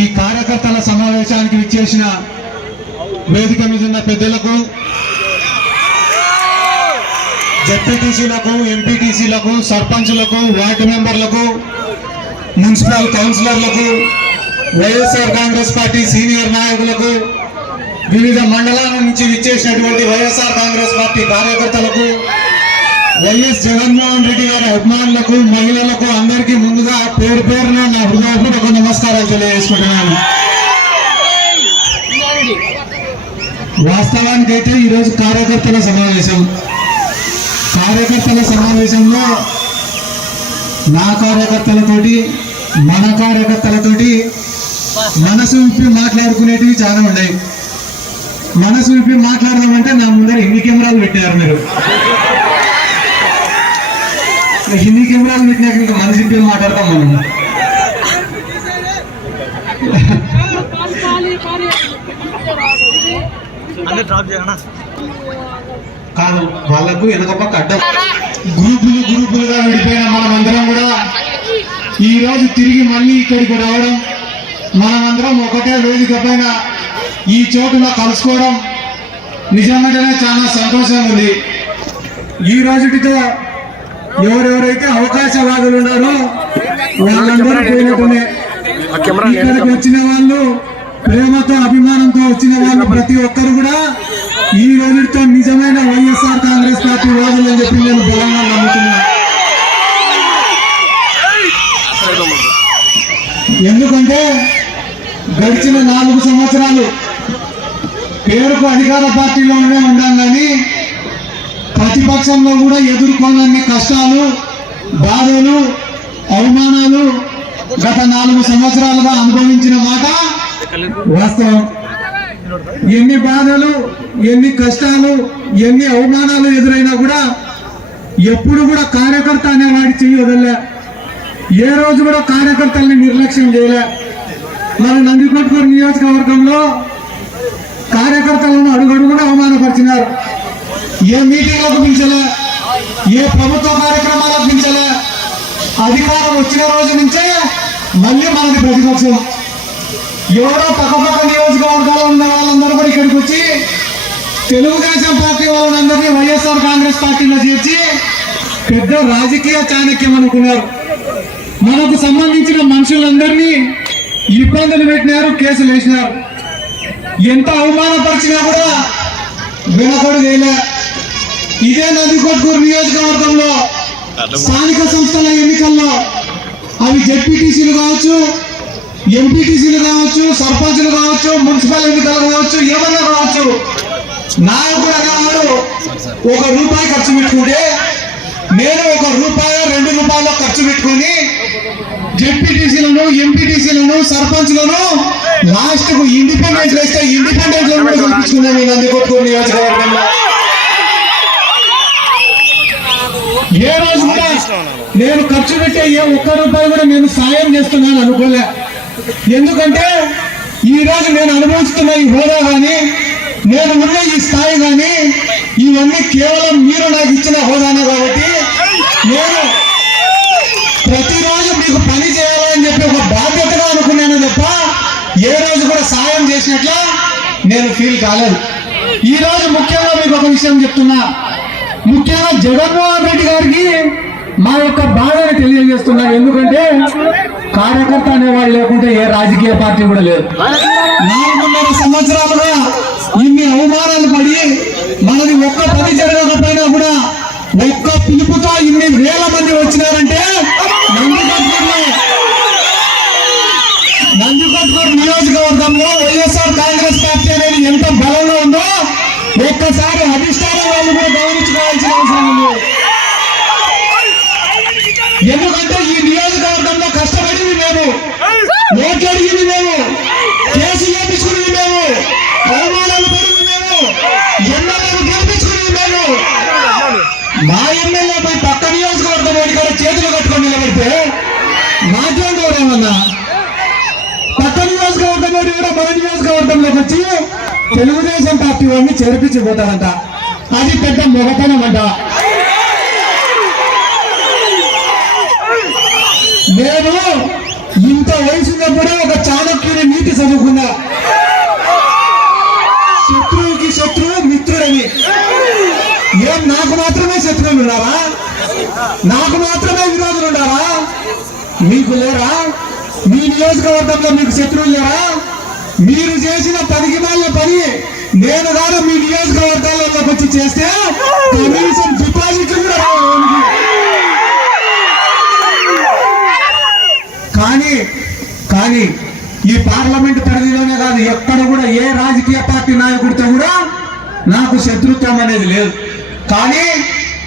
ఈ కార్యకర్తల సమావేశానికి విచ్చేసిన వేదిక మీద ఉన్న పెద్దలకు, జెడ్పీటీసీలకు, ఎంపీటీసీలకు, సర్పంచులకు, వార్డు మెంబర్లకు, మున్సిపల్ కౌన్సిలర్లకు, వైఎస్ఆర్ కాంగ్రెస్ పార్టీ సీనియర్ నాయకులకు, వివిధ మండలాల నుంచి విచ్చేసినటువంటి వైఎస్ఆర్ కాంగ్రెస్ పార్టీ కార్యకర్తలకు, వైఎస్ జగన్మోహన్ రెడ్డి గారి అభిమానులకు, మహిళలకు అందరికీ ముందుగా పేరు పేరున నా హృదయపూర్వక నమస్కారాలు తెలియజేసుకుంటున్నాను. వాస్తవానికైతే ఈరోజు కార్యకర్తల సమావేశంలో నా కార్యకర్తలతోటి, మన కార్యకర్తలతోటి మనసు విప్పి మాట్లాడుకునేటివి చాలా ఉన్నాయి. మనసు విప్పి మాట్లాడదామంటే నా ముందర ఎన్ని కెమెరాలు పెట్టారు మీరు. హిందీ కెమెరాలు పెట్టినాక ఇంకా మనసు విప్పి మాట్లాడతాం మనం. కాదు, వాళ్ళకు వెనక పక్క అడ్డం గ్రూపులుగా విడిపోయిన మనమందరం కూడా ఈ రోజు తిరిగి మళ్ళీ ఇక్కడికి రావడం, మనమందరం ఒకటే వేదిక పైన ఈ చోటులో కలుసుకోవడం నిజంగానే చాలా సంతోషంగా ఉంది. ఈ రోజుటితో ఎవరెవరైతే అవకాశవాదులు ఉన్నారో వాళ్ళందరూ పోయినట్టునే. ఇక్కడికి వచ్చిన వాళ్ళు, ప్రేమతో అభిమానంతో వచ్చిన వాళ్ళు ప్రతి ఒక్కరు కూడా ఈ రోజుతో నిజమైన వైఎస్ఆర్ కాంగ్రెస్ పార్టీ వాదులు అని చెప్పి నేను బలంగా నమ్ముతున్నా. ఎందుకంటే గడిచిన 4 సంవత్సరాలు పేరుకు అధికార పార్టీలోనే ఉన్నాం కానీ ప్రతిపక్షంలో కూడా ఎదుర్కొనన్ని కష్టాలు, బాధలు, అవమానాలు గత 4 సంవత్సరాలుగా అనుభవించిన మాట వాస్తవం. ఎన్ని బాధలు, ఎన్ని కష్టాలు, ఎన్ని అవమానాలు ఎదురైనా కూడా ఎప్పుడు కూడా కార్యకర్త అనేవాడి చెయ్యొదలే. ఏ రోజు కూడా కార్యకర్తల్ని నిర్లక్ష్యం చేయలే. మన నందికొట్కూరు నియోజకవర్గంలో కార్యకర్తలను అడుగడుగునా అవమానపరిచినారు. ఏ మీటింగ్లకు పిలిచలే, ఏ ప్రభుత్వ కార్యక్రమాలకు పిలిచలే. అధికారం వచ్చిన రోజు నుంచే మళ్ళీ మనది ప్రతిపక్షం. ఎవరో పక్కపక్క నియోజకవర్గాల్లో ఉన్న వాళ్ళందరూ కూడా ఇక్కడికి వచ్చి తెలుగుదేశం పార్టీ వాళ్ళందరినీ వైఎస్ఆర్ కాంగ్రెస్ పార్టీలో చేర్చి పెద్ద రాజకీయ చాణక్యం అనుకున్నారు. మనకు సంబంధించిన మనుషులందరినీ ఇబ్బందులు పెట్టినారు, కేసులు వేసినారు. ఎంత అవమానపరిచినా కూడా వెనకడు చేయలే. ఇదే నందికొట్కూరు నియోజకవర్గంలో స్థానిక సంస్థల ఎన్నికల్లో అవి జెడ్పీటీసీలు కావచ్చు, ఎంపీటీసీలు కావచ్చు, సర్పంచులు కావచ్చు, మున్సిపల్ ఎన్నికలు కావచ్చు, ఏమన్నా కావచ్చు, నాయకుడు అనేవాడు ₹1 ఖర్చు పెట్టుకుంటే నేను ₹1, ₹2 ఖర్చు పెట్టుకొని జెడ్పీటీసీలను, ఎంపీటీసీలను, సర్పంచ్లను లాస్ట్ కు ఇండిపెండెంట్ వేస్తే ఇండిపెండెంట్ లో కూడా కల్పించుకున్నాను ఈ నందికొట్కూరు నియోజకవర్గంలో. ఏ రోజు కూడా నేను ఖర్చు పెట్టే ₹1 కూడా నేను సాయం చేస్తున్నాను అనుకోలే. ఎందుకంటే ఈ రోజు నేను అనుభవిస్తున్న ఈ హోదా కానీ, నేను ఉన్న ఈ స్థాయి కానీ ఇవన్నీ కేవలం మీరు నాకు ఇచ్చిన హోదానే. కాబట్టి నేను ప్రతిరోజు మీకు పని చేయాలని చెప్పి ఒక బాధ్యతగా అనుకున్నాను తప్ప ఏ రోజు కూడా సాయం చేసినట్ల నేను ఫీల్ కాలేదు. ఈ రోజు ముఖ్యంగా మీకు ఒక విషయం చెప్తున్నా. ముఖ్యంగా జగన్మోహన్ రెడ్డి గారికి మా యొక్క బాధను తెలియజేస్తున్నా. ఎందుకంటే కార్యకర్త అనేవాడు లేకుంటే ఏ రాజకీయ పార్టీ కూడా లేదు. 4.5 సంవత్సరాలుగా ఇన్ని అవమానాలు పడి మనది ఒక్క పని జరగకపోయినా కూడా ఒక్క పిలుపుతో ఇన్ని వేల మంది వచ్చినారంటే నందికొట్కూరు నియోజకవర్గంలో వైఎస్ఆర్ కాంగ్రెస్ పార్టీ అనేది ఎంత బలంగా ఉందో ఒక్కసారి అధిష్టానం వాళ్ళు కూడా గమనించుకోవాల్సిన అవసరం ఉంది. ఎందుకంటే ఈ నియోజకవర్గంలో కష్టపడింది మేము, ఓట్లు అడిగింది మేము, కేసులు చేపించుకునేది మేము, అవమానాలు పడింది మేము, ఎమ్మెల్యేలు గెలిపించుకునేది మేము. మా ఎమ్మెల్యే పోయి పక్క నియోజకవర్గం ఇక్కడ చేతులు కట్టుకొని నిలబడితే మాకేం గౌరవమన్నా? పక్క నియోజకవర్గం కూడా మన నియోజకవర్గంలోకి వచ్చి తెలుగుదేశం పార్టీ వాడిని చేర్పించిపోతారంట. అది పెద్ద మొగతనం అంట. నేను ఇంత వయసు ఉన్నప్పుడే ఒక చాణక్యుని బీఈడి చదువుకున్నా. శత్రువుకి శత్రువు మిత్రుడని. ఏం నాకు మాత్రమే శత్రువులు ఉన్నారా? నాకు మాత్రమే విరోధులు ఉన్నారా? మీకు లేరా? మీ నియోజకవర్గంలో మీకు శత్రువులు లేరా? మీరు చేసిన 10 మాళ్ళ పని నేను కాదు మీ నియోజకవర్గాల్లోకి వచ్చి చేస్తే కనీసం డిపాజిట్లు కూడా రావు. కానీ ఈ పార్లమెంట్ పరిధిలోనే కాదు, ఎక్కడ కూడా ఏ రాజకీయ పార్టీ నాయకుడితో కూడా నాకు శత్రుత్వం అనేది లేదు. కానీ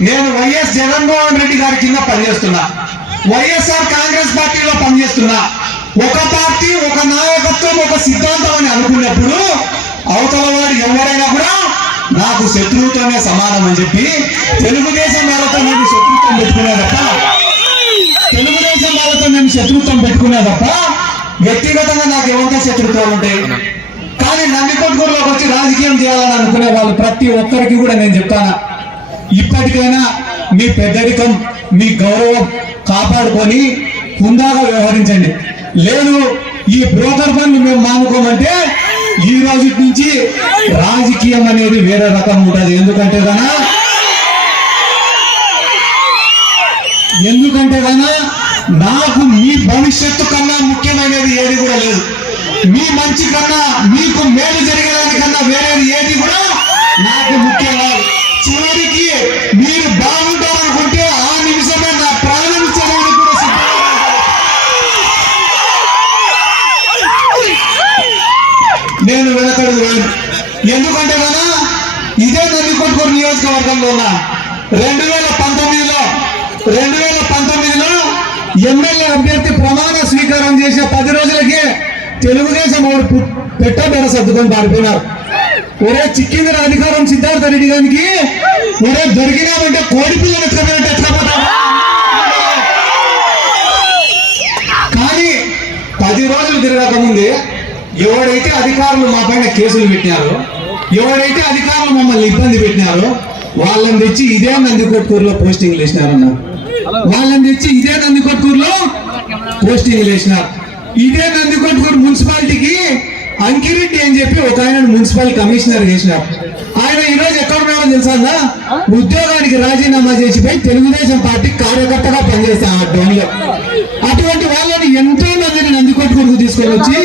నేను వైఎస్ జగన్మోహన్ రెడ్డి గారి కింద పనిచేస్తున్నా, వైఎస్ఆర్ కాంగ్రెస్ పార్టీలో పనిచేస్తున్నా. ఒక పార్టీ, ఒక నాయకత్వం, ఒక సిద్ధాంతం అని అనుకున్నప్పుడు అవతల వాడు ఎవరైనా కూడా నాకు శత్రువుతోనే సమానం అని చెప్పి తెలుగుదేశం వాళ్ళతో నేను శత్రుత్వం పెట్టుకునే తప్ప వ్యక్తిగతంగా నాకు ఎవరితో శత్రుత్వాలు ఉంటాయి. కానీ నందికొట్కూరులోకి వచ్చి రాజకీయం చేయాలని అనుకునే వాళ్ళు ప్రతి ఒక్కరికి కూడా నేను చెప్తాను, ఇప్పటికైనా మీ పెద్దరికం, మీ గౌరవం కాపాడుకొని హుందాగా వ్యవహరించండి. లేదు ఈ బ్రోకర్ పనులు మేము మానుకోమంటే ఈ రోజు నుంచి రాజకీయం అనేది వేరే రకం ఉంటుంది. ఎందుకంటే నాకు మీ భవిష్యత్తు కన్నా ముఖ్యమైనది ఏది కూడా లేదు. మీ మంచి కన్నా, మీకు మేలు జరిగేదానికన్నా వేరేది ఏది కూడా నాకు ముఖ్యం కాదు. చివరికి మీరు బాగుంటారనుకుంటే ఆ నిమిషమే నా ప్రాణం ఇచ్చడానికి కూడా నేను వెనకడుగు వేయను. ఎందుకంటే ఇదే నందికొట్కూరు నియోజకవర్గంలో ఉన్నా 2019లో ఎమ్మెల్యే అభ్యర్థి ప్రమాణ స్వీకారం చేసే 10 రోజులకే తెలుగుదేశం వాడు పెట్టబెడ సర్దుకొని పారిపోయినారు. ఒరే చిక్కింది అధికారం సిద్ధార్థ రెడ్డి గారికి, ఒరే దొరికినామంటే కోడి పిల్లలు ఎత్తుకపోయినట్టు ఎత్తుకపోతారు. కానీ 10 రోజులు తిరగకముందే ఎవడైతే అధికారులు మా పైన కేసులు పెట్టినారో, ఎవడైతే అధికారులు మమ్మల్ని ఇబ్బంది పెట్టినారో వాళ్ళని తెచ్చి ఇదే నందికొట్కూరులో పోస్టింగ్లు వేసినారన్నారు. ఇదే నందికొట్కూరు మున్సిపాలిటీకి అంకిరెడ్డి అని చెప్పి ఒక ఆయన మున్సిపల్ కమిషనర్ చేసినారు. ఆయన ఈరోజు ఎక్కడ ఉన్నారో తెలుసా? ఉద్యోగానికి రాజీనామా చేసిపోయి తెలుగుదేశం పార్టీ కార్యకర్తగా పనిచేస్తా డోన్లో. అటువంటి వాళ్ళని ఎంతో మందిని నందికొట్కూరుకు తీసుకొని వచ్చి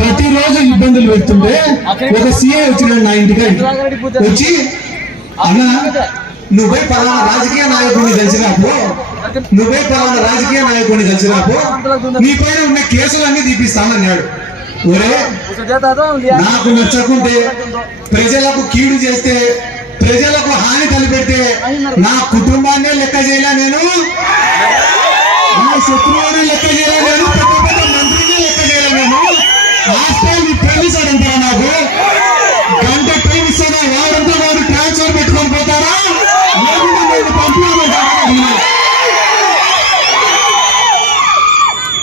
ప్రతిరోజు ఇబ్బందులు పెడుతుంటే ఒక సీఏ వచ్చినాడు నా ఇంటికి. వచ్చి అన్నా నువ్వే పలానా రాజకీయ నాయకుడిని కలిసినప్పుడు నీ పైన ఉన్న కేసులన్నీ తీపిస్తానన్నాడు. ఒరే నాకు నచ్చకుంటే, ప్రజలకు కీడు చేస్తే, ప్రజలకు హాని తలపెడితే నా కుటుంబాన్నే లెక్క చేయలే నేను, నా శత్రువుని లెక్క చేయలే నేను, పెద్ద పెద్ద మంత్రిని లెక్క చేయలే నేను. హాస్టల్ ప్రేమిస్తాడంటారా? నాకు గంట ప్రేమిస్తాడా? వారంతా వారు ట్రాన్స్ఫర్ పెట్టుకొని పోతారా?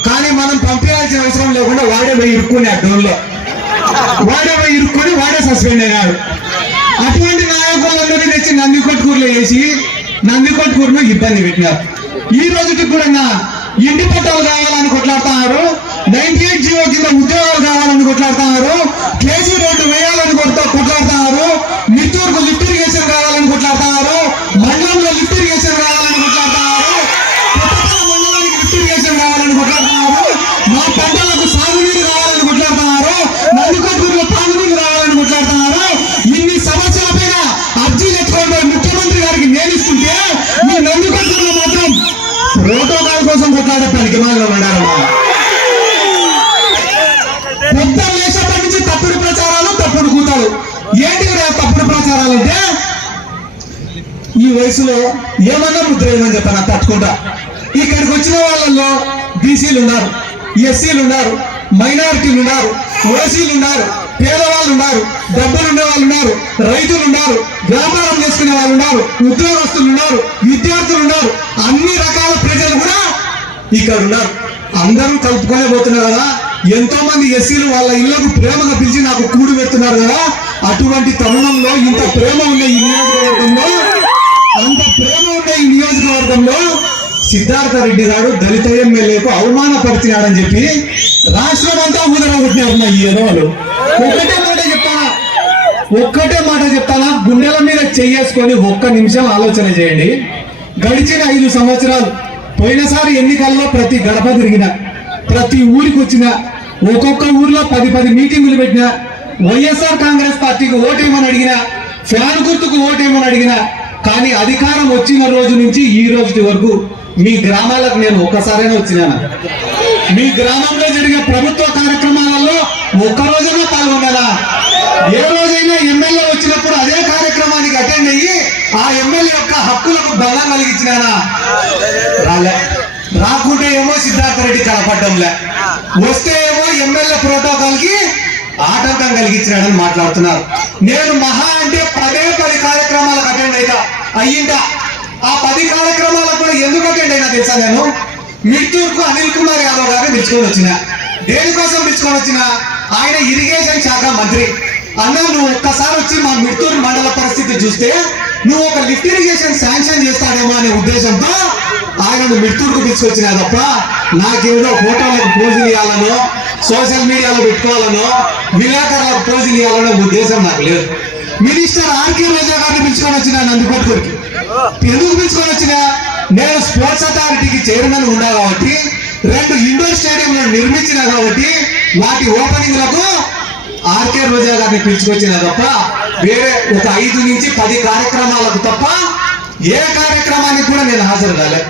కానీ మనం పంపించాల్సిన అవసరం లేకుండా వాడే పోయి ఇరుక్కుని ఆ డోన్లో వాడే సస్పెండ్ అయినాడు. అటువంటి నాయకులందరినీ తెచ్చి నందికొట్కూరులో వేసి నందికొట్కూరును ఇబ్బంది పెట్టినారు. ఈ రోజుకి కూడా ఇంటి పట్టాలు కావాలని కొట్లాడుతున్నారు, 98 జీవో కింద ఉద్యోగాలు కావాలని కొట్లాడుతున్నారు, కేసీ రోడ్డు వేయాలని కొట్లాడుతున్నారు, మిత్తూరుకు లిఫ్ట్ ఇరిగేషన్ కావాలని కొట్లాడుతున్నారు, మండలంలో లిఫ్ట్ ఇరిగేషన్ కావాలని కొట్లాడుతున్నారు, మండలానికి లిఫ్ట్ ఇరిగేషన్ కావాలని కొట్లాడుతున్నారు, మా పంటలకు సాగునీరు కావాలని కొట్లాడుతున్నారు, నందికొట్కూరులో తాగునీరు కావాలని కొట్లాడుతున్నారు. ఇన్ని సమస్యల పైన అర్జీలు ఎత్తుకోవడం ముఖ్యమంత్రి గారికి నేను ఇస్తుంటే మీ నందికొట్కూరులో మాత్రం ప్రోటోకాల్ కోసం కొట్లాడే పనికిమాలలో ఉండాలి. మొత్తం దేశప్పటి నుంచి తప్పుడు ప్రచారాలు, తప్పుడు కూతాలు. ఏంటి తప్పుడు ప్రచారాలు అంటే ఈ వయసులో ఏమన్నా ముద్ర ఏమని చెప్పాను తట్టుకుంటా. ఇక్కడికి వచ్చిన వాళ్ళల్లో బీసీలు ఉన్నారు, ఎస్సీలు ఉన్నారు, మైనారిటీలు ఉన్నారు, ఓసీలు ఉన్నారు, పేదవాళ్ళు ఉన్నారు, డబ్బులు ఉండే వాళ్ళు ఉన్నారు, రైతులు ఉన్నారు, వ్యాపారం చేసుకునే వాళ్ళు ఉన్నారు, ఉద్యోగస్తులు ఉన్నారు, విద్యార్థులు ఉన్నారు, అన్ని రకాల ప్రజలు కూడా ఇక్కడ ఉన్నారు. అందరూ కలుపుకొనే పోతున్నారు కదా. ఎంతో మంది ఎస్సీలు వాళ్ళ ఇళ్లకు ప్రేమగా పిలిచి నాకు కూడు పెడుతున్నారు కదా. అటువంటి తరుణంలో ఇంత ప్రేమ ఉన్న ఈ నియోజకవర్గంలో సిద్ధార్థ రెడ్డి గారు దళిత ఎమ్మెల్యేకు అవమానపరిచినాడని చెప్పి రాష్ట్రం అంతా ఊదరగొట్టినారు ఈ ఎదవలు. ఒక్కటే మాట చెప్తానా, గుండెల మీద చెయ్యేసుకొని ఒక్క నిమిషం ఆలోచన చేయండి. గడిచిన 5 సంవత్సరాలు, పోయినసారి ఎన్నికల్లో ప్రతి గడప తిరిగిన, ప్రతి ఊరికి వచ్చిన, ఒక్కొక్క ఊర్లో 10 మీటింగులు పెట్టిన, వైఎస్ఆర్ కాంగ్రెస్ పార్టీకి ఓటేమని అడిగిన, ఫ్యాన్ గుర్తుకు ఓటేమని అడిగిన, కానీ అధికారం వచ్చిన రోజు నుంచి ఈ రోజు వరకు మీ గ్రామాలకు నేను ఒక్కసారైనా వచ్చినాను. మీ గ్రామంలో జరిగే ప్రభుత్వ కార్యక్రమాలలో ఒక్క రోజైనా పాల్గొన్నానా? ఏ రోజైనా ఎమ్మెల్యే వచ్చినప్పుడు అదే కార్యక్రమానికి అటెండ్ అయ్యి ఆ ఎమ్మెల్యే యొక్క హక్కులకు బలం కలిగించినానా? రాలే. రాకుంటే ఏమో సిద్ధార్థ రెడ్డి కనపడ్డంలే, వస్తే ఏమో ఎమ్మెల్యే ప్రోటోకాల్ కి ఆటంకం కలిగించినాడని మాట్లాడుతున్నారు. నేను మహా అంటే 10 కార్యక్రమాలకు అటెండ్ అయ్యిందా? ఆ 10 కార్యక్రమాలకు కూడా ఎందుకు అటెండ్ అయినా తెలుసా? నేను మిట్టూరుకు అనిల్ కుమార్ యాదవ్ గారిని పిలుచుకొని వచ్చిన. దేనికోసం పిలుచుకొని వచ్చిన? ఆయన ఇరిగేషన్ శాఖ మంత్రి. అన్న, నువ్వు ఒక్కసారి వచ్చి మా మిట్టూరు మండల పరిస్థితి చూస్తే నువ్వు ఒక లిఫ్ట్ ఇరిగేషన్ శాంక్షన్ చేస్తాడేమో అనే ఉద్దేశంతో ఆయనను మిట్టూరుకు తీసుకొచ్చినా తప్ప నాకేదో ఫోటోలకు పోజులు ఇవ్వాలనో, సోషల్ మీడియాలో పెట్టుకోవాలనో, విలేకరులకు పోజులు ఇవ్వాలనో ఉద్దేశం నాకు లేదు. మినిస్టర్ ఆర్కే రోజా గారిని పిలుచుకొని వచ్చిన నందికొట్కూరికి. ఎందుకు పిలుచుకొని వచ్చినా? నేను స్పోర్ట్స్ అథారిటీకి చైర్మన్ ఉన్నా కాబట్టి 2 ఇండోర్ స్టేడియంలను నిర్మించినా కాబట్టి వాటి ఓపెనింగ్లకు ఆర్కే రోజా గారిని పిలుచుకొచ్చిన తప్ప వేరే ఒక 5 నుంచి 10 కార్యక్రమాలకు తప్ప ఏ కార్యక్రమానికి కూడా నేను హాజరు కాలే.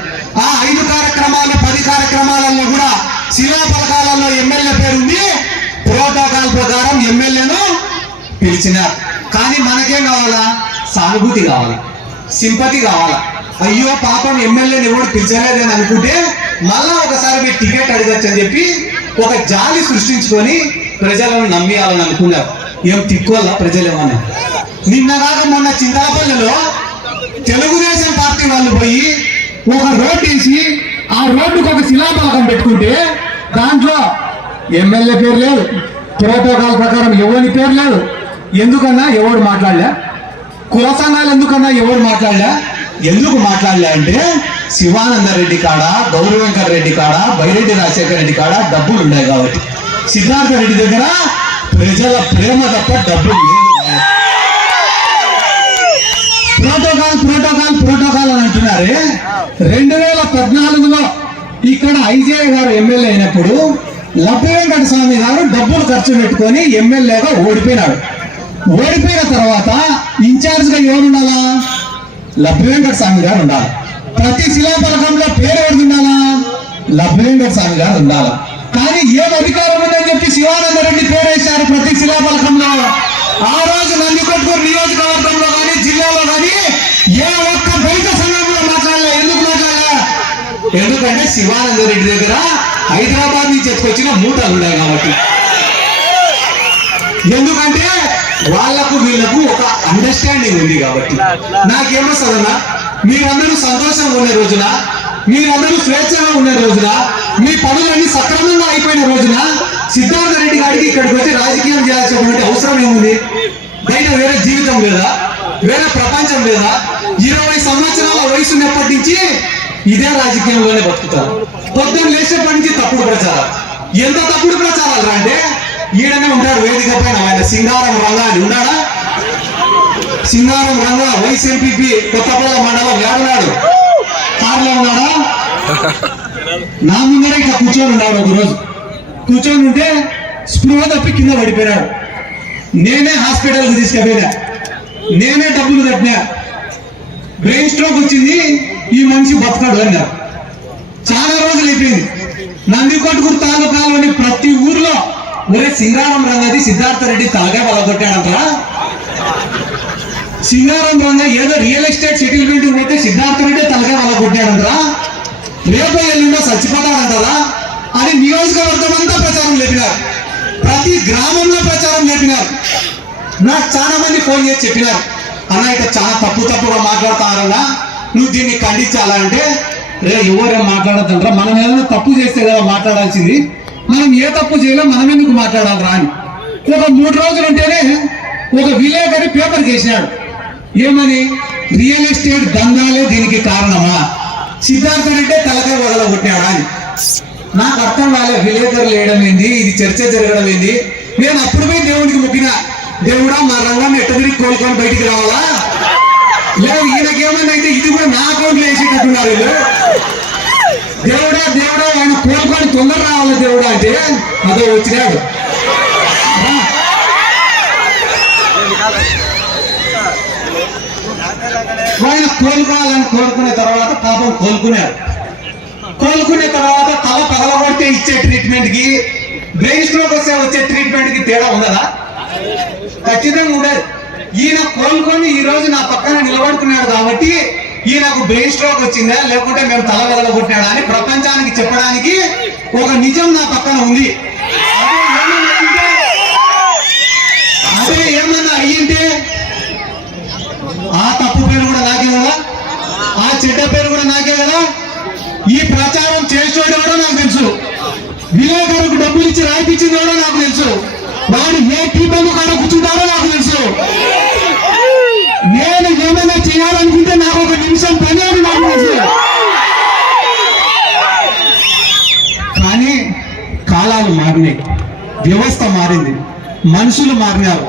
ఆ 5 కార్యక్రమాలు 10 కార్యక్రమాలలో కూడా శిలా పథకాలలో ఎమ్మెల్యే పేరుంది. ప్రోటోకాల్ ప్రకారం ఎమ్మెల్యేను పిలిచినారు. కానీ మనకేం కావాలా? సానుభూతి కావాలా, సింపతి కావాలా. అయ్యో పాపం ఎమ్మెల్యేని ఎవరు పిలిచలేదని అనుకుంటే మళ్ళా ఒకసారి మీరు టికెట్ అడగచ్చు అని చెప్పి ఒక జాలి సృష్టించుకొని ప్రజలను నమ్మియాలని అనుకున్నారు. ఏం తిక్కోళ్ళ ప్రజలు ఏమన్నా? నిన్నగాక మొన్న చింతలపల్లిలో తెలుగుదేశం పార్టీ వాళ్ళు పోయి ఒక రోడ్డు వేసి ఆ రోడ్డుకు ఒక శిలాఫలకం పెట్టుకుంటే దాంట్లో ఎమ్మెల్యే పేరు లేదు, ప్రోటోకాల్ ప్రకారం ఎవరి పేరు లేదు. ఎందుకన్నా ఎవరు మాట్లాడలే? కుల సంఘాలు ఎందుకన్నా ఎవరు మాట్లాడలే? ఎందుకు మాట్లాడలే అంటే శివానంద రెడ్డి కాడ, గౌరవ వెంకట రెడ్డి కాడ, బైరెడ్డి రాజశేఖర రెడ్డి కాడ డబ్బులు ఉన్నాయి కాబట్టి. సిద్ధార్థ రెడ్డి దగ్గర ప్రజల ప్రేమ తప్ప డబ్బులు లేదు. ప్రోటోకాల్ అని అంటున్నారే. 2014లో ఇక్కడ ఐజేఐ గారు ఎమ్మెల్యే అయినప్పుడు లబ్బి వెంకట స్వామి గారు డబ్బులు ఖర్చు పెట్టుకొని ఎమ్మెల్యేగా ఓడిపోయినాడు. ఓడిపోయిన తర్వాత ఇన్ఛార్జ్ గా ఎవరు ఉండాలా? లబ్బి వెంకట స్వామి గారు ఉండాలి. ప్రతి శిలాఫలకంలో పేరు ఎవరు ఉండాలా? లబ్బి వెంకట స్వామి గారు ఉండాలా. కానీ ఏం అధికారం ఉందని చెప్పి శివానంద రెడ్డి పేరు వేశారు ప్రతి శిలాఫలకంలో. ఆ రోజు నందికొట్కూరు నియోజకవర్గంలో కానీ జిల్లాలో కానీ ఏ ఒక్క దళిత సంఘంలో మాట్లాడలే. ఎందుకు మాట్లాడలే? ఎందుకంటే శివానంద రెడ్డి దగ్గర హైదరాబాద్ నుంచి ఎత్తుకొచ్చిన మూటలు ఉన్నాయి కాబట్టి. ఎందుకంటే వాళ్లకు వీళ్లకు ఒక అండర్స్టాండింగ్ ఉంది కాబట్టి. నాకేమొస్తుందన్నా, మీరందరూ సంతోషంగా ఉన్న రోజున, మీరందరూ స్వేచ్ఛగా ఉన్న రోజున, మీ పనులన్నీ సక్రమంగా అయిపోయిన రోజున సిద్ధార్థ రెడ్డి గారికి ఇక్కడికి వచ్చి రాజకీయం చేయాల్సినటువంటి అవసరం ఏముంది? బయట వేరే జీవితం లేదా? వేరే ప్రపంచం లేదా? 20 సంవత్సరాల వయసు ఉన్నప్పటి నుంచి ఇదే రాజకీయంలోనే బతుకుతారు. పొద్దున్న లేచేప్పటి నుంచి తప్పుడు ప్రచారం. ఎంత తప్పుడు ప్రచారాలు అంటే ఈడనే ఉంటాడు వేదిక పైన. ఆయన సింగారం రంగా అని ఉన్నాడా? సింగారం రంగా వైస్ ఎంపీపీ కొత్తపల్లి మండలం ఏడున్నాడు? కారులో ఉన్నాడా? నా ముందర ఇట్లా కూర్చొని ఉన్నాడు. ఒకరోజు కూర్చొని ఉంటే స్పృహ తప్పి కింద పడిపోయినాడు. నేనే హాస్పిటల్కి తీసుకుపోయినా, నేనే డబ్బులు కట్టినా. బ్రెయిన్ స్ట్రోక్ వచ్చింది, ఈ మనిషి బతకాడు అన్నారు. చాలా రోజులు అయిపోయింది. నందికొట్కూరు తాలూకాలోని ప్రతి ఊర్లో ఒరే సింగారం రంగది సిద్ధార్థ రెడ్డి తలగా బలగొట్టాడంటారా? సింగారం రంగ ఏదో రియల్ ఎస్టేట్ సెటిల్మెంట్ పోతే సిద్ధార్థ రెడ్డి తలగా బలగొట్టాడంటారా? రేపు ఎల్లుండో చచ్చిపోతాడంటారా అని నియోజకవర్గం అంతా ప్రచారం లేపినారు. ప్రతి గ్రామంలో ప్రచారం లేపినారు. నాకు చాలా మంది ఫోన్ చేసి చెప్పినారు, అన్న ఇక చాలా తప్పుగా మాట్లాడతారన్నా, నువ్వు దీన్ని ఖండించాలంటే రే ఎవరేం మాట్లాడద్దంటారా? మనం ఏదైనా తప్పు చేస్తే కదా మాట్లాడాల్సింది, మనం ఏ తప్పు చేయలేం, మనం ఎందుకు మాట్లాడాలరా అని. ఒక 3 రోజులు ఉంటేనే ఒక విలేకరి పేపర్ చేసినాడు. ఏమని? రియల్ ఎస్టేట్ దందాలే దీనికి కారణమా? సిద్ధార్థ రెడ్డి తలకాయ వదల కొట్టినాడా అని. నాకు అర్థం కాలే, విలేకరులు వేయడం ఏంది, ఇది చర్చ జరగడం ఏంది. నేను అప్పుడు పోయి దేవునికి మొక్కిన, దేవుడా మా రంగాన్ని ఎట్ట తిరిగి కోలుకొని బయటికి రావాలా, లేదు ఈయనకేమన్నా అయితే ఇది కూడా నా అకౌంట్లో వేసేటట్టున్నారు వీళ్ళు. దేవుడా దేవుడా ఆయన కోలుకొని తొందర రావాలా దేవుడా అంటే అదో వచ్చినాడు. ఆయన కోలుకోవాలని కోరుకునే తర్వాత పాపం కోలుకున్నాడు. కోలుకునే తర్వాత తల పగలగొడితే ఇచ్చే ట్రీట్మెంట్ కి, బ్రెయిన్ స్ట్రోక్ వస్తే వచ్చే ట్రీట్మెంట్ కి తేడా ఉండదా? ఖచ్చితంగా ఉండదు. ఈయన కోలుకొని ఈ రోజు నా పక్కన నిలబడుకున్నాడు కాబట్టి ఈయనకు బ్రెయిన్ స్ట్రోక్ వచ్చిందా లేకుంటే మేము తల పగలగొట్టినాడా అని ప్రపంచానికి చెప్పడానికి ఒక నిజం నా పక్కన ఉంది. అదే ఏమన్నా అయ్యింటే ఆ తప్పు పేరు కూడా నాకే కదా, ఆ చెడ్డ పేరు కూడా నాకే కదా. ఈ ప్రచారం చేసేవాడు కూడా నాకు తెలుసు, విలేకరులకు డబ్బులు ఇచ్చి రాయిపించింది కూడా నాకు తెలుసు, వాడు ఏ టీపంలో కాడ కూర్చుంటారో నాకు తెలుసు. నేను ఏమైనా చేయాలనుకుంటే నాకు ఒక నిమిషం పని అని నాకు తెలుసు. కానీ కాలాలు మారినాయి, వ్యవస్థ మారింది, మనుషులు మారినారు,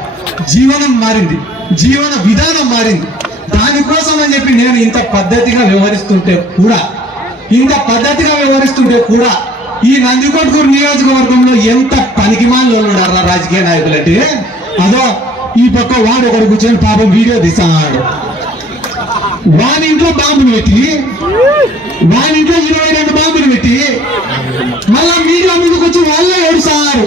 జీవనం మారింది, జీవన విధానం మారింది. దానికోసం అని చెప్పి నేను ఇంత పద్ధతిగా వ్యవహరిస్తుంటే కూడా ఈ నందికొట్కూరు నియోజకవర్గంలో ఎంత పనికిమాలు ఉన్నారా రాజకీయ నాయకులు అంటే, అదో ఈ పక్క వాడు ఒకడు కూర్చొని పాపం వీడియో తీసాడు, వాని ఇంట్లో బాంబులు పెట్టి, వాని ఇంట్లో 22 బాంబులు పెట్టి మళ్ళా మీడియా ముందుకు వచ్చి వాళ్ళే ఏడుస్తారు.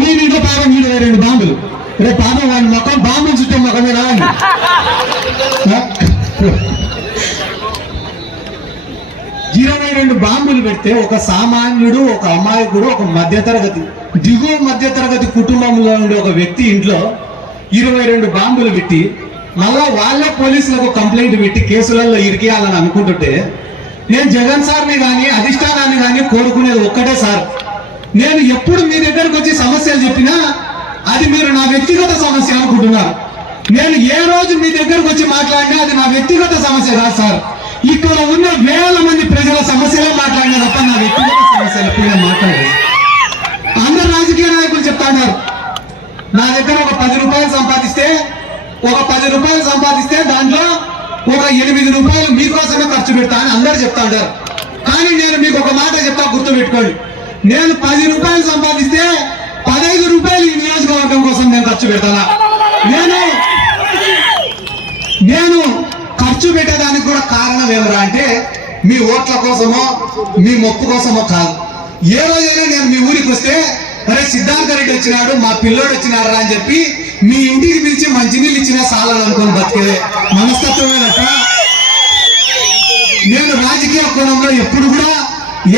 వీని ఇంట్లో పాపం 22 బాంబులు, రేపు పాపం వాడి మొక్కం బాంబులు చుట్టే మొక్కమేనా అని 22 బాంబులు పెడితే ఒక సామాన్యుడు, ఒక అమాయకుడు, ఒక మధ్యతరగతి, దిగువ మధ్యతరగతి కుటుంబంలో ఉండే ఒక వ్యక్తి ఇంట్లో 22 బాంబులు పెట్టి మళ్ళా వాళ్ళే పోలీసులకు కంప్లైంట్ పెట్టి కేసులలో ఇరికేయాలని అనుకుంటుంటే, నేను జగన్ సార్ని కానీ అధిష్టానాన్ని కానీ కోరుకునేది ఒక్కటే సార్, నేను ఎప్పుడు మీ దగ్గరకు వచ్చి సమస్యలు చెప్పినా అది మీరు నా వ్యక్తిగత సమస్య అనుకుంటున్నారు. నేను ఏ రోజు మీ దగ్గరకు వచ్చి మాట్లాడినా అది నా వ్యక్తిగత సమస్య కాదు సార్. ఇక్కడ ఉన్న వేల మంది ప్రజల సమస్యలే మాట్లాడినా తప్ప నా వ్యక్తిగత సమస్యలు ఎప్పుడైనా మాట్లాడలేదు. అందరు రాజకీయ నాయకులు చెప్తాన్నారు, నా దగ్గర ఒక 10 రూపాయలు సంపాదిస్తే దాంట్లో ఒక 8 రూపాయలు మీకోసమే ఖర్చు పెడతా అని అందరు చెప్తా ఉంటారు. కానీ నేను మీకు ఒక మాట చెప్తా, గుర్తు పెట్టుకోండి, నేను 10 రూపాయలు సంపాదిస్తే 15 రూపాయలు ఈ నియోజకవర్గం కోసం నేను ఖర్చు పెడతానా? నేను ఖర్చు పెట్టేదానికి కూడా కారణం ఏమరా అంటే మీ ఓట్ల కోసమో మీ మొక్కు కోసమో కాదు. ఏ రోజైనా నేను మీ ఊరికి వస్తే అరే సిద్ధార్థ రెడ్డి వచ్చినాడు, మా పిల్లోడు వచ్చినాడు అని చెప్పి మీ ఇంటికి పిలిచి మంచినీళ్ళు ఇచ్చినా చాలని అనుకుని బతికే మనస్తత్వమే తప్ప నేను రాజకీయ కోణంలో ఎప్పుడు కూడా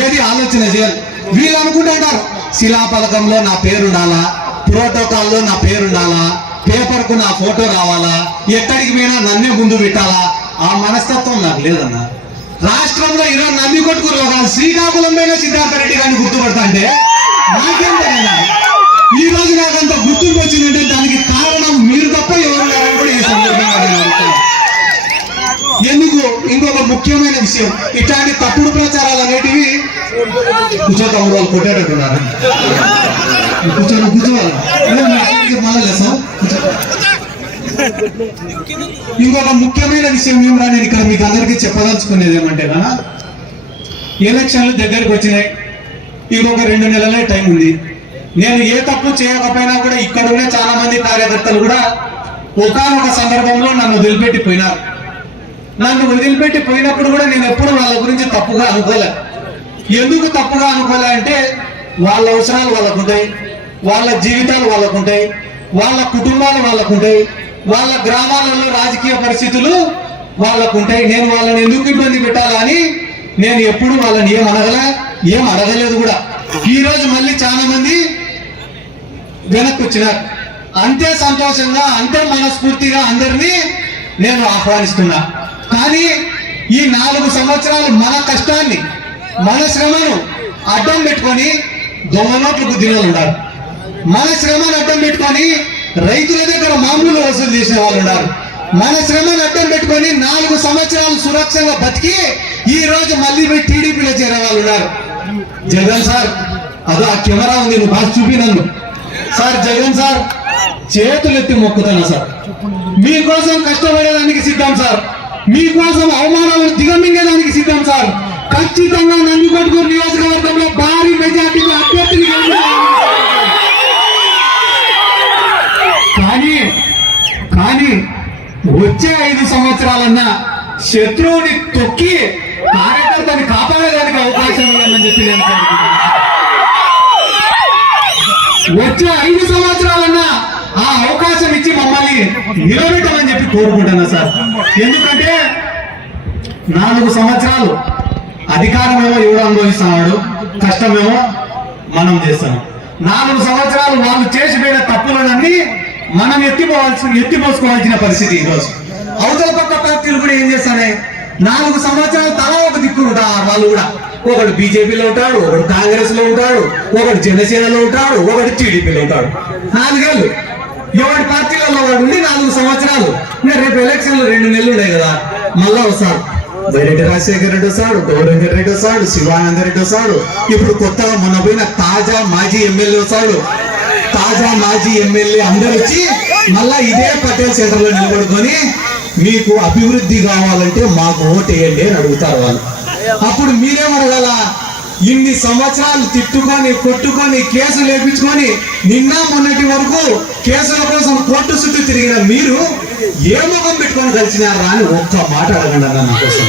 ఏది ఆలోచన చేయాలి. వీళ్ళు అనుకుంటుంటారు శిలాపలకంలో నా పేరు ఉండాలా, ప్రోటోకాల్లో నా పేరు ఉండాలా, పేపర్ కు నా ఫోటో రావాలా, ఎక్కడికి పోయినా నన్నే ముందు పెట్టాలా. ఆ మనస్తత్వం నాకు లేదన్నా. రాష్ట్రంలో ఈరోజు నందికొట్కూరులో కాదు శ్రీకాకుళంలోనే సిద్ధార్థ రెడ్డి గారిని గుర్తుపడతా అంటే నాకేం తెలియదా? ఈ రోజు నాకు అంత గుర్తింపు వచ్చిందంటే దానికి కారణం మీరు తప్ప ఎవరు లేరని కూడా ఈ సందర్భంగా నేను అడుగుతున్నాను. ఎందుకు? ఇంకొక ముఖ్యమైన విషయం, ఇట్లాంటి తప్పుడు ప్రచారాలు అనేటివి కూర్చోతమ్ముడు వాళ్ళు కొట్టేటట్టున్నారు. కూర్చోవాలి మళ్ళీ సార్. ఇంకొక ముఖ్యమైన విషయం ఏమరా నేను ఇక్కడ మీకు అందరికీ చెప్పదలుచుకునేది ఏమంటే, ఎలక్షన్లు దగ్గరకు వచ్చినాయి, ఇంకొక 2 నెలలే టైం ఉంది. నేను ఏ తప్పు చేయకపోయినా కూడా ఇక్కడ ఉన్న చాలా మంది కార్యకర్తలు కూడా ఒకానొక సందర్భంలో నన్ను వదిలిపెట్టిపోయినారు. నన్ను వదిలిపెట్టిపోయినప్పుడు కూడా నేను ఎప్పుడు వాళ్ళ గురించి తప్పుగా అనుకోలే. ఎందుకు తప్పుగా అనుకోలే అంటే వాళ్ళ అవసరాలు వాళ్ళకుంటాయి, వాళ్ళ జీవితాలు వాళ్ళకుంటాయి, వాళ్ళ కుటుంబాలు వాళ్ళకుంటాయి, వాళ్ళ గ్రామాలలో రాజకీయ పరిస్థితులు వాళ్ళకుంటాయి. నేను వాళ్ళని ఎందుకు ఇబ్బంది పెట్టాలని నేను ఎప్పుడు వాళ్ళని ఏం అడగలేదు కూడా. ఈ రోజు మళ్ళీ చాలా మంది వెనక్కి వచ్చినారు. అంతే సంతోషంగా, అంతే మనస్ఫూర్తిగా అందరినీ నేను ఆహ్వానిస్తున్నా. కానీ ఈ 4 సంవత్సరాలు మన కష్టాన్ని, మన శ్రమను అడ్డం పెట్టుకొని దొంగ నోట్లు బుద్ధిలో ఉన్నారు. మన శ్రమను అడ్డం పెట్టుకొని రైతుల దగ్గర మామూలు వసూలు చేసిన వాళ్ళు ఉన్నారు. మన శ్రమను అడ్డం పెట్టుకొని 4 సంవత్సరాలు సురక్షంగా బతికి ఈ రోజు మళ్ళీ పోయి టీడీపీలో చేరే వాళ్ళు ఉన్నారు. జగన్ సార్, అదో ఆ కెమెరా ఉంది, నువ్వు బాగా చూపి నన్ను. సార్ జగన్ సార్, చేతులు ఎత్తి మొక్కుతాను సార్. మీకోసం కష్టపడేదానికి సిద్ధం సార్, మీకోసం అవమానాలను దిగమింగేదానికి సిద్ధం సార్. ఖచ్చితంగా నందికొట్కూరు నియోజకవర్గంలో భారీ మెజార్టీతో అభ్యర్థిని కానీ వచ్చే 5 సంవత్సరాలన్నా శత్రువుని తొక్కి కార్యకర్తని కాపాడేదానికి అవకాశం ఇవ్వాలని చెప్పి నేను కోరుకుంటున్నాను. వచ్చే 5 సంవత్సరాలన్నా ఆ అవకాశం ఇచ్చి మమ్మల్ని నిలబెట్టమని చెప్పి కోరుకుంటున్నా సార్. ఎందుకంటే 4 సంవత్సరాలు అధికారమేమో ఎవడు అనుభవిస్తున్నాడు, కష్టమేమో మనం చేస్తాం. 4 సంవత్సరాలు వాళ్ళు చేసిపోయిన తప్పులన్నీ మనం ఎత్తిపోసుకోవాల్సిన పరిస్థితి ఈరోజు. అవతల పక్క పార్టీలు కూడా ఏం చేస్తానే, 4 సంవత్సరాలు తలా ఒక దిక్కు ఉంటారు వాళ్ళు కూడా. ఒకడు బీజేపీలో ఉంటాడు, ఒకడు కాంగ్రెస్ లో ఉంటాడు, ఒకడు జనసేనలో ఉంటాడు, ఒకడు టీడీపీలో ఉంటాడు. 4 ఏళ్ళు ఎవరి పార్టీలలో వాడు ఉండి 4 సంవత్సరాలు. రేపు ఎలక్షన్లు 2 నెలలు ఉన్నాయి కదా, మళ్ళా వస్తాడు. బైరెడ్డి రాజశేఖర రెడ్డి వస్తాడు, గౌరంగర్ రెడ్డి వస్తాడు, శివానంద రెడ్డి వస్తాడు. ఇప్పుడు కొత్తగా మొన్న పోయిన తాజా మాజీ ఎమ్మెల్యే వస్తాడు. తాజా మాజీ ఎమ్మెల్యే అందరూ వచ్చి మళ్ళా ఇదే పటేల్ సెంటర్ లో నిలబడుకొని మీకు అభివృద్ధి కావాలంటే మాకు ఓటేయండి అని అడుగుతారు వాళ్ళు. అప్పుడు మీరేమడగల, ఇన్ని సంవత్సరాలు తిట్టుకొని కొట్టుకొని కేసులు వేపించుకొని నిన్న మొన్నటి వరకు కేసుల కోసం కోర్టు చుట్టూ తిరిగిన మీరు ఏ ముఖం పెట్టుకొని కలిసినారా అని ఒక్క మాట అడగండి అన్న నా కోసం.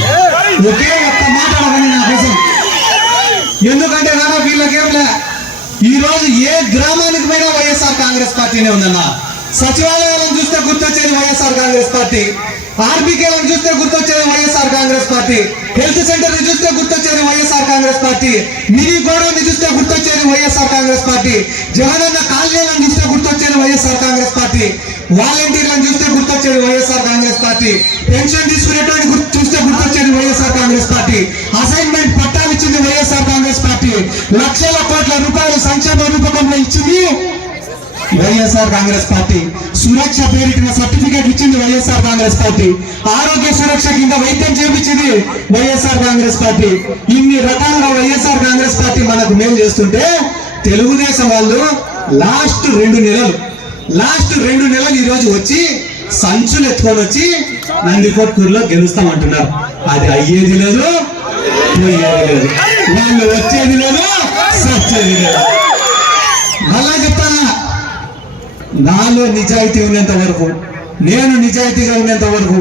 ఒకే ఒక్క మాట అడగండి నా కోసం. ఎందుకంటే నాన్న వీళ్ళకేంలే, ఈ రోజు ఏ గ్రామానికి పోయినా వైఎస్ఆర్ కాంగ్రెస్ పార్టీనే ఉందన్న. సచివాలయాలను చూస్తే గుర్తొచ్చేది వైఎస్ఆర్ కాంగ్రెస్ పార్టీ, ఆర్బీకేలను చూస్తే గుర్తొచ్చేది YSR Congress party, health centre ని చూస్తే గుర్తొచ్చేది YSR Congress party, mini godown చూస్తే గుర్తొచ్చేది వైఎస్ఆర్ కాంగ్రెస్ పార్టీ, జగనన్న కాలనీలను చూస్తే గుర్తొచ్చేది వైఎస్ఆర్ కాంగ్రెస్ పార్టీ, వాలంటీర్లను చూస్తే గుర్తొచ్చేది వైఎస్ఆర్ కాంగ్రెస్ పార్టీ, పెన్షన్ తీసుకునేటువంటి చూస్తే గుర్తొచ్చేది వైఎస్ఆర్ కాంగ్రెస్ పార్టీ, అసైన్మెంట్ పట్టాలు ఇచ్చింది వైఎస్ఆర్ కాంగ్రెస్ పార్టీ, లక్షల కోట్ల రూపాయలు సంక్షేమ రూపకంలో ఇచ్చింది వైఎస్ఆర్ కాంగ్రెస్ పార్టీ, సురక్ష పేరిటిన సర్టిఫికేట్ ఇచ్చింది వైఎస్ఆర్ కాంగ్రెస్ పార్టీ, ఆరోగ్య సురక్ష కింద వైద్యం చేపించింది వైఎస్ఆర్ కాంగ్రెస్ పార్టీ. ఇన్ని రకాలుగా వైఎస్ఆర్ కాంగ్రెస్ పార్టీ మనకు మేలు చేస్తుంటే తెలుగుదేశం వాళ్ళు లాస్ట్ 2 నెలలు ఈ రోజు వచ్చి సంచులు ఎత్తుకొని వచ్చి నందికొట్కూరులో గెలుస్తామంటున్నారు. అది అయ్యేది లేదు, పోయేది లేదు, వాళ్ళు వచ్చేది లేదు, సచ్చేది లేదు. మళ్ళా చెప్తానా, నాలో నిజాయితీ ఉన్నంత వరకు, నేను నిజాయితీగా ఉన్నంత వరకు,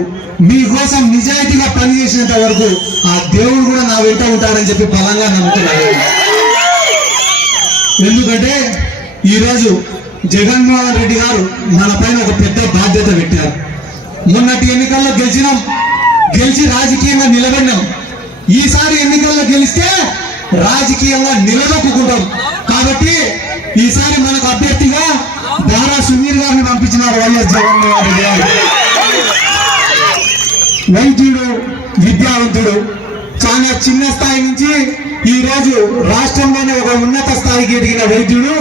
మీకోసం నిజాయితీగా పనిచేసినంత వరకు ఆ దేవుడు కూడా నా వెంట ఉంటాడని చెప్పి బలంగా నమ్ముతున్నాను. ఎందుకంటే ఈరోజు జగన్మోహన్ రెడ్డి గారు మన పైన ఒక పెద్ద బాధ్యత పెట్టారు. మొన్నటి ఎన్నికల్లో గెలిచి రాజకీయంగా నిలబడినాం. ఈసారి ఎన్నికల్లో గెలిస్తే రాజకీయంగా నిలదొక్కుంటాం. కాబట్టి ఈసారి మనకు అభ్యర్థిగా దారా సుమీర్ గారిని పంపించినారు వైఎస్ జగన్మోహన్ రెడ్డి గారు. వైద్యుడు, విద్యావంతుడు, చాలా చిన్న స్థాయి నుంచి ఈ రోజు రాష్ట్రంలోనే ఒక ఉన్నత స్థాయికి ఎదిగిన వైద్యుడు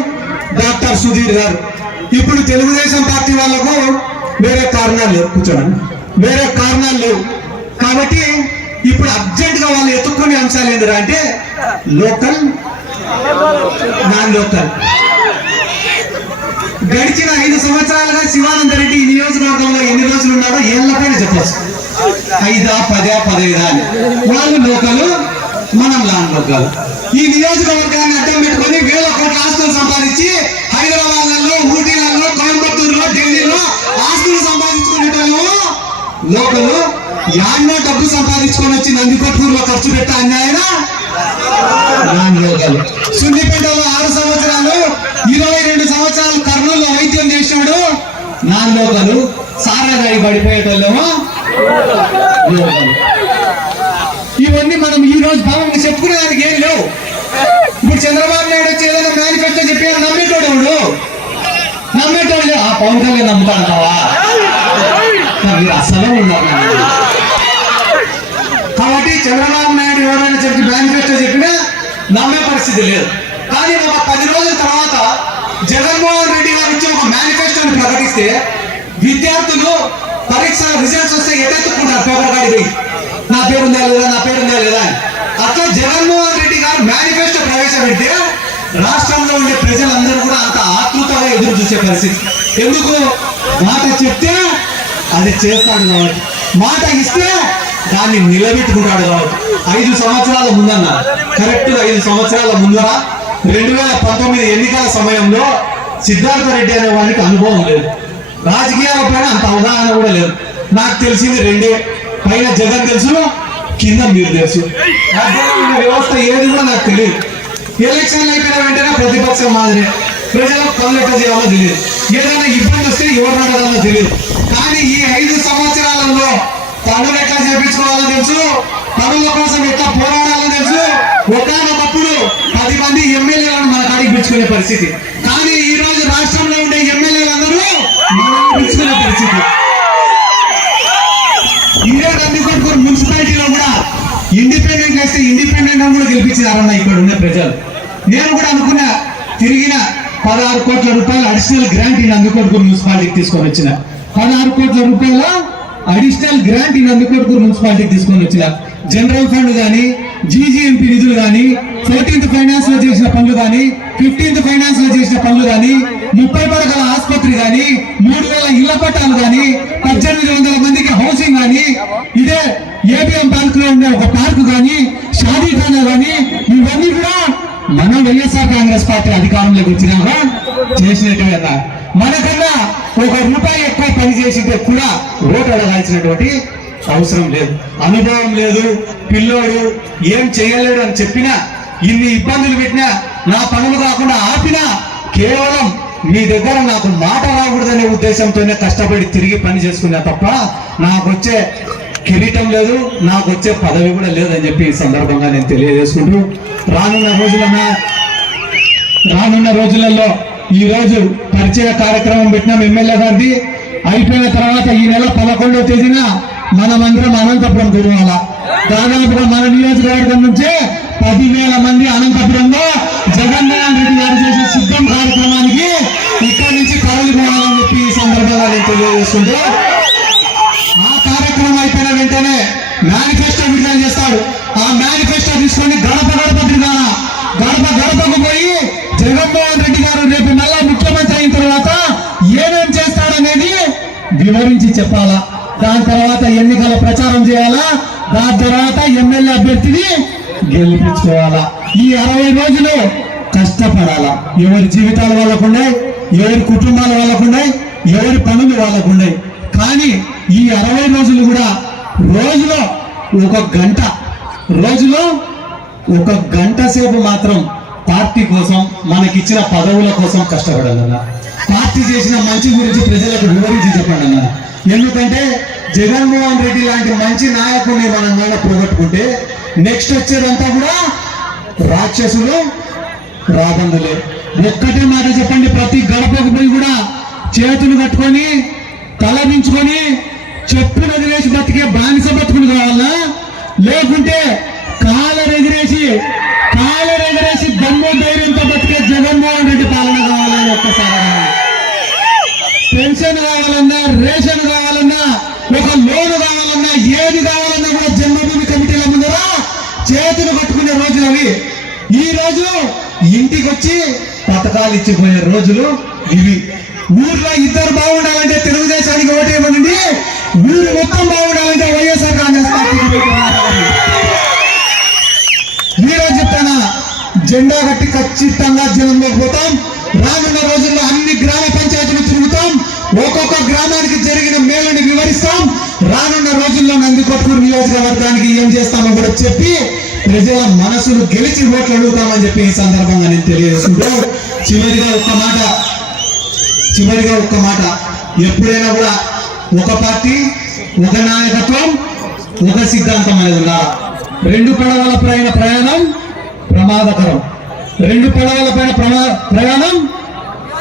డాక్టర్ సుధీర్ గారు. ఇప్పుడు తెలుగుదేశం పార్టీ వాళ్లకు వేరే కారణాలు లేవు, కూర్చోండి, వేరే కారణాలు లేవు. కాబట్టి ఇప్పుడు అర్జెంట్ గా వాళ్ళు ఎత్తుక్కునే అంశాలు ఏంటంటే అంటే లోకల్, నాన్ లోకల్. గడిచిన 5 సంవత్సరాలుగా శివానంద రెడ్డి ఈ నియోజకవర్గంలో ఎన్ని రోజులు ఉన్నారో ఏళ్లపైన చెప్పచ్చు, 5, 10, 15 అని. వాళ్ళు లోకలు, మనం నాన్ లోకల్. ఈ నియోజకవర్గాన్ని అడ్డం పెట్టుకుని వేల కోట్ల ఆస్తులు సంపాదించి హైదరాబాద్లలో, ఊటీలలో, కోయంబత్తూరులో, ఢిల్లీలో ఆస్తులు సంపాదించుకునేటోళ్ళు లోకలు. యాడ్నో డబ్బు సంపాదించుకొని వచ్చి నందికొట్కూరులో ఖర్చు పెట్టే అన్యాయనా నాన్ లోకల్. సున్నిపేటలో 6 సంవత్సరాలు, 22 సంవత్సరాలు కర్నూలులో వైద్యం చేసినాడు నాన్ లోకలు. సారాగాయి పడిపోయేటోళ్ళేమో లోకలు. ఇవన్నీ మనం ఈ రోజు భావంగా చెప్పుకునేదానికి ఏం లేవు. ఇప్పుడు చంద్రబాబు నాయుడు వచ్చి ఏదైనా మేనిఫెస్టో చెప్పారు, నమ్మేటోడు ఆ పవన్ కళ్యాణ్ నమ్ముతాడంటావా? మీరు అసలు ఉన్నారు. కాబట్టి చంద్రబాబు నాయుడు ఎవరైనా చెప్పి మేనిఫెస్టో చెప్పినా నమ్మే పరిస్థితి లేదు. కానీ ఒక 10 రోజుల తర్వాత జగన్మోహన్ రెడ్డి గారు వచ్చి ఒక మేనిఫెస్టోని ప్రకటిస్తే విద్యార్థులు పరీక్ష రిజల్ట్స్ వస్తే ఎటెత్తుకుంటారు పేపర్ కాడికి నా పేరుందా లేదా నా పేరుందా లేదా అని. అట్లా జగన్మోహన్ రెడ్డి గారు మేనిఫెస్టో ప్రవేశపెడితే రాష్ట్రంలో ఉండే ప్రజలందరూ కూడా అంత ఆతృతగా ఎదురు చూసే పరిస్థితి. ఎందుకు? మాట చెప్తే అది చేస్తాడు కాబట్టి, మాట ఇస్తే దాన్ని నిలబెట్టుకుంటాడు కాబట్టి. 5 సంవత్సరాల ముందన్న, కరెక్ట్ 5 సంవత్సరాల ముందర 2019 ఎన్నికల సమయంలో సిద్ధార్థ రెడ్డి అనే వాడికి అనుభవం లేదు, రాజకీయాల పైన అంత అవగాహన కూడా లేదు. నాకు తెలిసింది 2, పైన జగన్ తెలుసు, కింద మీరు తెలుసు. వ్యవస్థ ఏది కూడా నాకు తెలియదు. ఎలక్షన్లు అయిపోయిన వెంటనే ప్రతిపక్షం మాదిరి ప్రజలకు పనులు ఎట్లా చేయాలో తెలియదు, ఏదైనా ఇబ్బంది వస్తే ఎవరు అడగాలో తెలియదు. కానీ ఈ 5 సంవత్సరాలలో పనులు ఎట్లా చేపించుకోవాలో తెలుసు, పనుల కోసం ఎట్లా పోరాడాలో తెలుసు. ఒకనొకప్పుడు 10 మంది ఎమ్మెల్యేలను మన కాడికి పిలుచుకునే పరిస్థితి. కానీ ఈ రోజు రాష్ట్రంలో ఉండే ఎమ్మెల్యేలందరూ మనల్ని పిలుచుకునే పరిస్థితి. ఇదే నందికొట్కూరు మున్సిపాలిటీలో కూడా ఇండిపెండెంట్ వేస్తే ఇండిపెండెంట్ కూడా గెలిపించారన్న ఇక్కడ ఉన్న ప్రజలు. నేను కూడా అనుకున్నా, తిరిగిన 16 కోట్ల రూపాయల అడిషనల్ గ్రాంట్ ఈ నందికొట్కూరు మున్సిపాలిటీకి తీసుకొని వచ్చిన. 16 కోట్ల రూపాయల అడిషనల్ గ్రాంట్ ఈ నందికొట్కూరు మున్సిపాలిటీకి తీసుకొని వచ్చిన. జనరల్ ఫండ్ కానీ, జీజీఎంపీ నిధులు కానీ, 14th ఫైనాన్స్ లో చేసిన పనులు కానీ, 15th ఫైనాన్స్ లో చేసిన పనులు కానీ, 30 పడకల ఆసుపత్రి కానీ, 3000 ఇళ్ల పట్టాలు కానీ, 1800 మందికి హౌసింగ్ కానీ, ఇదే ఏబిఎం బ్యాంక్ లో ఉండే ఒక పార్క్ కానీ, షాదీఖానా కానీ, ఇవన్నీ కూడా మనం వైఎస్ఆర్ కాంగ్రెస్ పార్టీ అధికారంలోకి వచ్చినాక చేసినట్టుగా. మనకన్నా 1 రూపాయి ఎక్కువ పని చేసింటే కూడా ఓటు అడగాల్సినటువంటి అవసరం లేదు, అనుభవం లేదు. పిల్లోడు ఏం చేయలేడు అని చెప్పినా, ఇన్ని ఇబ్బందులు పెట్టినా, నా పనులు కాకుండా ఆపినా, కేవలం మీ దగ్గర నాకు మాట రాకూడదనే ఉద్దేశంతోనే కష్టపడి తిరిగి పని చేసుకున్నా తప్ప నాకు వచ్చే కిరీటం లేదు, నాకు వచ్చే పదవి కూడా లేదని చెప్పి ఈ సందర్భంగా నేను తెలియజేసుకుంటూ, రానున్న రోజులలో ఈ రోజు పరిచయ కార్యక్రమం పెట్టినాం ఎమ్మెల్యే గారిది. అయిపోయిన తర్వాత ఈ నెల 11వ తేదీన మనమందరం అనంతపురం తిరగాల. దాదాపుగా మన నియోజకవర్గం నుంచే 10,000 మంది అనంతపురంలో జగన్మోహన్ రెడ్డి గారు చేసే సిద్ధం కార్యక్రమానికి ఇక్కడి నుంచి తరలిపోవాలని చెప్పి ఈ సందర్భంగా నేను తెలియజేస్తుంటే, ఆ కార్యక్రమం అయిపోయిన వెంటనే మేనిఫెస్టో విడుదల చేస్తాడు. ఆ మేనిఫెస్టో తీసుకొని గడప గడప తిరగాల. గడప గడపకు పోయి జగన్మోహన్ రెడ్డి గారు రేపు మళ్ళా ముఖ్యమంత్రి అయిన తర్వాత ఏమేం చేస్తాడనేది వివరించి చెప్పాలా. దాని తర్వాత ఎన్నికల ప్రచారం చేయాలా. దాని తర్వాత ఎమ్మెల్యే అభ్యర్థిని గెలిపించుకోవాలా. ఈ 60 రోజులు కష్టపడాలా. ఎవరి జీవితాలు వాళ్ళకున్నాయి, ఎవరి కుటుంబాల వాళ్ళకున్నాయి, ఎవరి పనులు వాళ్ళకున్నాయి. కానీ ఈ 60 రోజులు కూడా రోజులో 1 గంట సేపు మాత్రం పార్టీ కోసం, మనకిచ్చిన పదవుల కోసం కష్టపడాలన్నా. పార్టీ చేసిన మంచి గురించి ప్రజలకు వివరించి చెప్పండి అన్న. ఎందుకంటే జగన్మోహన్ రెడ్డి లాంటి మంచి నాయకుడిని మనం కూడా పోగొట్టుకుంటే నెక్స్ట్ వచ్చేదంతా కూడా రాక్షసులు, రాబందులే. ఒక్కటే మాట చెప్పండి, ప్రతి గడపకు పోయి కూడా చేతులు కట్టుకొని తలదించుకొని చెప్పులు ఎదిరేసి బతికే బానిస బతుకులు కావాలా, లేకుంటే కాలరెగిరేసి దమ్ము ధైర్యంతో బతికే జగన్మోహన్ రెడ్డి పాలన కావాలని ఒక్కసారి. పెన్షన్ కావాలన్నా, రేషన్ కావాలన్నా, ఒక లోను కావాలన్నా, ఏది కావాలన్నా కూడా జన్మభూమి కమిటీల ముందర చేతులు కట్టుకునే రోజులు అవి. ఈ రోజు ఇంటికి వచ్చి పథకాలు ఇచ్చిపోయే రోజులు ఇవి. ఊర్లో 2 బాగుండాలంటే తెలుగుదేశానికి ఓటేయమనండి, ఊరు మొత్తం బాగుండాలంటే వైఎస్ఆర్ కాంగ్రెస్ పార్టీకి. ఈ రోజు చెప్తానా, జెండా కట్టి ఖచ్చితంగా జనంలోకి పోతాం. రానున్న రోజుల్లో అన్ని గ్రామ పంచాయతీలు తిరుగుతాం, ఒక్కొక్క గ్రామానికి జరిగిన మేలుని వివరిస్తాం. రానున్న రోజుల్లో నందికొట్కూరు నియోజకవర్గానికి ఏం చేస్తామో కూడా చెప్పి ప్రజల మనసును గెలిచి ఓట్లు అడుగుతామని చెప్పి ఈ సందర్భంగా నేను తెలియజేస్తుంటూ, చివరిగా ఒక్క మాట, ఎప్పుడైనా కూడా ఒక పార్టీ, ఒక నాయకత్వం, ఒక సిద్ధాంతం అనేది ఉండాలి. 2 పడవల పైన ప్రయాణం ప్రమాదకరం. 2 పడవల పైన ప్రయాణం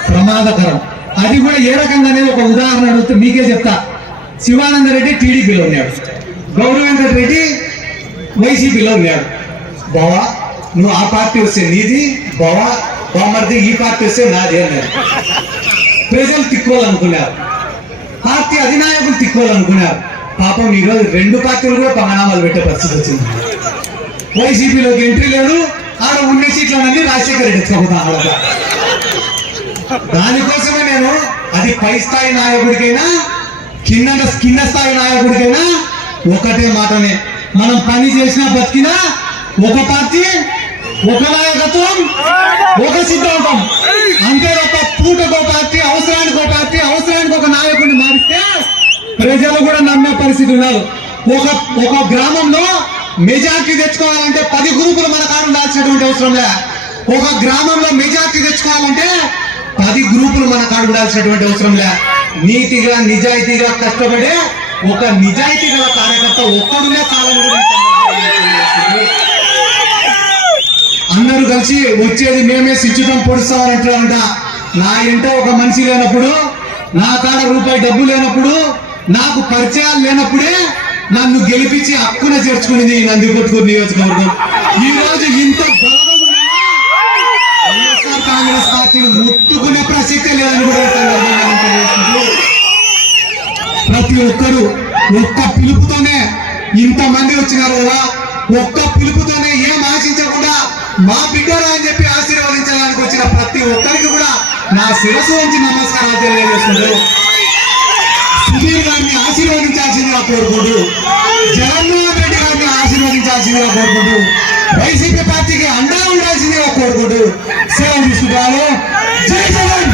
ప్రమాదకరం. అది కూడా ఏ రకంగానే ఒక ఉదాహరణ అడుగుతూ మీకే చెప్తా. శివానంద రెడ్డి టీడీపీలో ఉన్నాడు, గౌరవ వెంకట రెడ్డి వైసీపీలో ఉన్నాడు. బావా నువ్వు ఆ పార్టీ వస్తే నీది, బామర్ది ఈ పార్టీ వస్తే నాది అన్నాడు. ప్రజలు తిక్కోవాలనుకున్నారు. పార్టీ అధినాయకులు తిక్కోవాలనుకున్నారు. పాపం ఈరోజు రెండు పార్టీలు కూడా పంగనామాలు పెట్టే పరిస్థితి వచ్చింది. వైసీపీలోకి ఎంట్రీ లేదు, ఆడ ఉన్న సీట్లన్నీ రాజశేఖర రెడ్డి ఎత్తుకపోతాను. దానికోసమే నేను అది పై స్థాయి నాయకుడికైనా కింద స్థాయి నాయకుడికైనా ఒకటే మాటనే, మనం పని చేసినా బతికినా ఒక పార్టీ, ఒక నాయకత్వం, ఒక సిద్ధాంతం అంతే తప్ప పూటకో పార్టీ, అవసరానికి ఒక నాయకుడిని మారిస్తే ప్రజలు కూడా నమ్మే పరిస్థితి ఉన్నారు. ఒక గ్రామంలో మెజార్టీ తెచ్చుకోవాలంటే 10 గ్రూపులు మన కాడ ఉండాల్సినటువంటి అవసరం లే. ఒక గ్రామంలో మెజార్టీ తెచ్చుకోవాలంటే 10 గ్రూపులు మన కాడ ఉండాల్సినటువంటి అవసరం లే. నీతిగా నిజాయితీగా కష్టపడే ఒక నిజాయితీ గల కార్యకర్త ఒక్కడునే చాలని కూడా అందరూ కలిసి వచ్చేది మేమే సిచ్చుతం పొడుస్తామంటారంట. నా ఇంట ఒక మనిషి లేనప్పుడు, నా కాడ రూపాయి డబ్బు లేనప్పుడు, నాకు పరిచయాలు లేనప్పుడే నన్ను గెలిపించి హక్కున చేర్చుకునేది నందికొట్కూరు నియోజకవర్గం. ఈ రోజు ఇంత బలం వైఎస్ఆర్ కాంగ్రెస్ పార్టీని ముట్టుకునే ప్రసక్తే లేదని కూడా ప్రతి ఒక్కరు ఒక్క పిలుపుతోనే ఇంతమంది వచ్చినారు కదా, ఒక్క పిలుపుతోనే ఏం ఆశించకుండా మా బిడ్డరా అని చెప్పి ఆశీర్వదించడానికి వచ్చిన ప్రతి ఒక్కరికి కూడా నా శిరస్సు నుంచి నమస్కారాలు తెలియజేసుకుంటూ సుధీర్ గారిని ఆశీర్వదించాల్సిందిగా కోరుకుంటూ, జగన్మోహన్ రెడ్డి గారిని ఆశీర్వదించాల్సిందిగా కోరుకుంటూ, వైసీపీ పార్టీకి అండగా ఉండాల్సిందిగా కోరుకుంటూ సెలవు తీసుకుంటాను. జై జగన్.